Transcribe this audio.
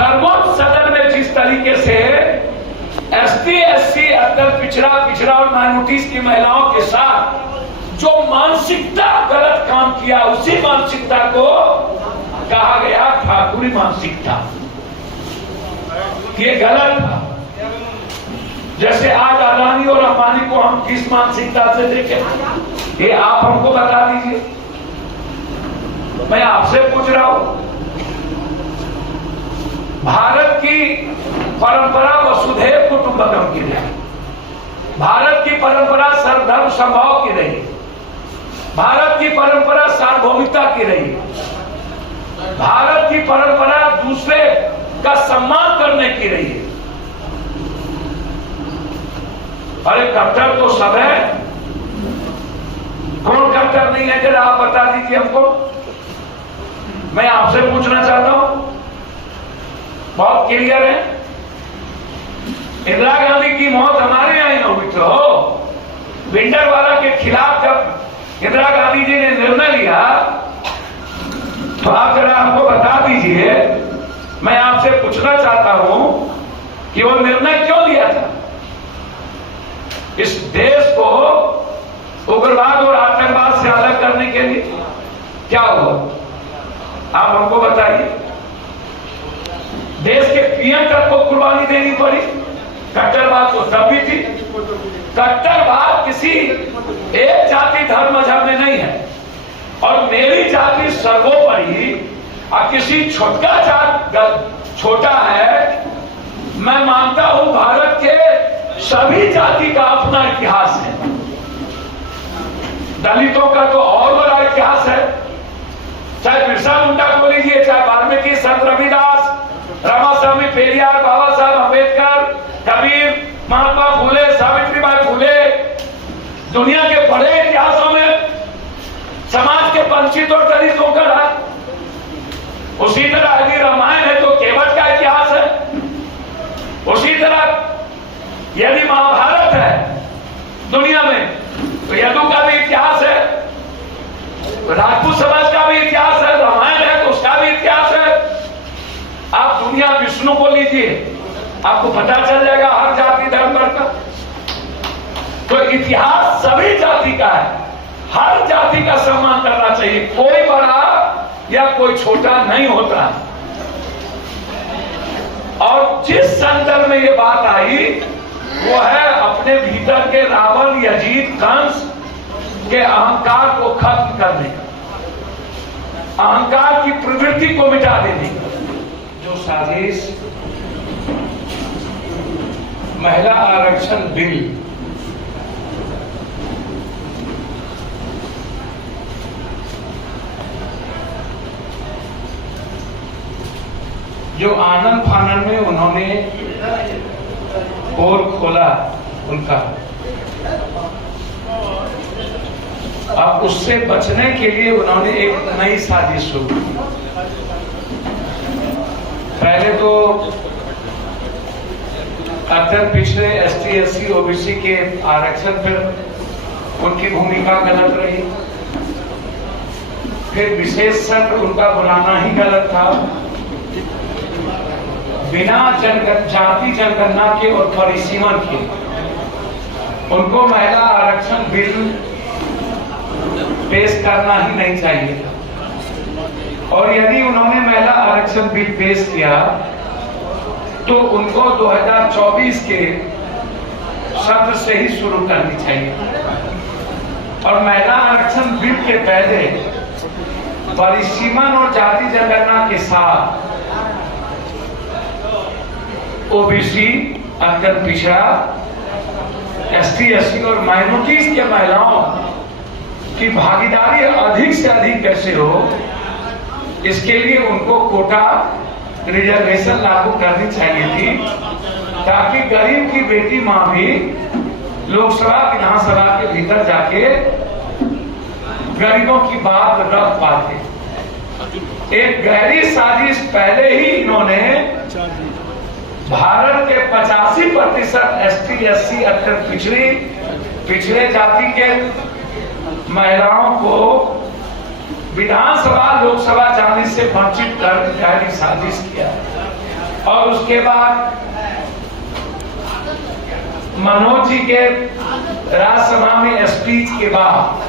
सर्वोच्च सदन में जिस तरीके से एसटी, एससी, अदर पिछड़ा और माइनॉरिटीज की महिलाओं के साथ जो मानसिकता गलत काम किया, उसी मानसिकता को कहा गया ठाकुरी मानसिकता। ये गलत था। जैसे आज अदानी और अंबानी को हम किस मानसिकता से देखें, ये आप हमको बता दीजिए। मैं आपसे पूछ रहा हूं, भारत की परंपरा वसुधैव कुटुंबकम की रही, भारत की परंपरा सर्वधर्म समभाव की रही, भारत की परंपरा सार्वभौमिकता की रही, भारत की परंपरा दूसरे का सम्मान करने की रही है। अरे कट्टर तो सब है, कौन कट्टर नहीं है? जरा आप बता दीजिए हमको। मैं आपसे पूछना चाहता हूं, बहुत क्लियर है। इंदिरा गांधी की मौत हमारे यहां ही हुई तो भिंडरवाला के खिलाफ जब इंदिरा गांधी जी ने निर्णय लिया तो आप जरा हमको बता दीजिए। मैं आपसे पूछना चाहता हूं कि वो निर्णय क्यों लिया था? इस देश को उग्रवाद और आतंकवाद से अलग करने के लिए क्या हुआ? आप हमको बताइए। देश के पीएम तक को कुर्बानी देनी पड़ी। कट्टरवाद तो तब भी थी। कट्टरवाद किसी एक जाति धर्म मजहब में नहीं है, और मेरी जाति सर्वोपरि और किसी छोटा जात छोटा है। मैं मानता हूं भारत के सभी जाति का अपना इतिहास है। दलितों का तो और बड़ा इतिहास है। चाहे बिरसा मुंडा को लीजिए, चाहे वाल्मीकि, संत रविदास, रामास्वामी पेरियार, बाबा साहब अम्बेडकर, कबीर, महात्मा फूले, सावित्रीबाई फूले। दुनिया के बड़े इतिहासों में समाज के वंचित और दलितों का राज। उसी तरह यदि रामायण है तो केवट का इतिहास है। उसी तरह यदि महाभारत है दुनिया में तो यदु का भी इतिहास है, राजपूत समाज का भी इतिहास है। रामायण है तो उसका भी इतिहास है। आप दुनिया विष्णु को लीजिए, आपको पता चल जाएगा हर जाति धर्म का। तो इतिहास सभी जाति का है। हर जाति का सम्मान करना चाहिए। कोई बड़ा या कोई छोटा नहीं होता। और जिस संदर्भ में ये बात आई वो है अपने भीतर के रावण, यजीद, कंस के अहंकार को खत्म करने का, अहंकार की प्रवृत्ति को मिटा देने का जो साजिश महिला आरक्षण बिल जो आनंद फानन में उन्होंने पोल खोला उनका, अब उससे बचने के लिए उन्होंने एक नई साजिश शुरू की। पहले तो अदर पिछड़े एसटी, एससी, ओबीसी के आरक्षण पर उनकी भूमिका गलत रही। फिर विशेष सत्र उनका बुलाना ही गलत था। बिना जाति जनगणना के और परिसीमन के उनको महिला आरक्षण बिल पेश करना ही नहीं चाहिए था। और यदि उन्होंने महिला आरक्षण बिल पेश किया तो उनको 2024 के सत्र से ही शुरू करनी चाहिए। और महिला आरक्षण बिल के पहले परिसीमन और जाति जनगणना के साथ ओबीसी, अदर पिछड़ा, एसटी, एससी और माइनॉरिटीज के महिलाओं की भागीदारी अधिक से अधिक कैसे हो, इसके लिए उनको कोटा रिजर्वेशन लागू करनी चाहिए थी, ताकि गरीब की बेटी मां भी लोकसभा विधानसभा के भीतर जाके गरीबों की बात रख पाते। एक गहरी साजिश पहले ही इन्होंने भारत के 85% एसटी, एससी, अदर पिछड़े जाति के महिलाओं को विधानसभा लोकसभा जाने से वंचित कर गहरी साजिश किया। और उसके बाद मनोज जी के राज्यसभा में स्पीच के बाद